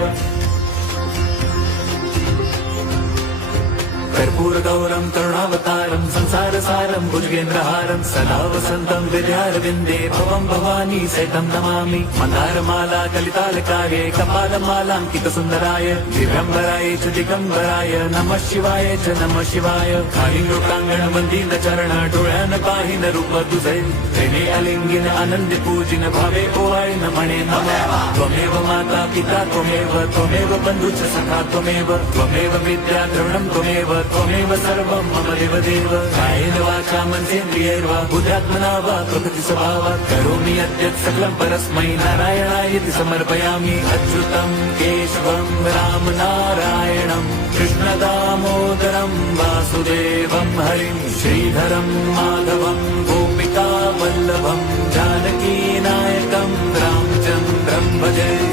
वासुदेव कर्पूरगौरं करुणावतारं संसारसारं भुजगेन्द्रहारं सदा वसन्तं हृदयारविन्दे भवं भवानी सहितं नमामि मन्दारमाला कलितालकार्ये कपालमालाङ्कितसुन्दराय दिव्यम्बराय च दिगम्बराय नमः शिवाय च नमः शिवाय कालिङ्गोटाङ्गण वन्दिन चरण डोळ्यान पाहिन रूप तुझे प्रेमे अलिंगिन आनंद पूजिन भावे ओवाळी नमणे नमः त्वमेव माता पिता त्वमेव बन्धुश्च सखा त्वमेव विद्या द्रविणं त्वमेव सर्वं मम देवदेव कायेन वाचा मनसेन्द्रियैर्वा बुद्ध्यात्मना वा प्रकृति स्वभावात् करोमि यद्यत् सकलं परस्मै नारायणायति समर्पयामि अच्युतं केशवं राम नारायणं कृष्णदामोदरं वासुदेवं हरिं श्रीधरं माधवं गोपिका वल्लभं जानकी नायकं रामचन्द्रं भजे।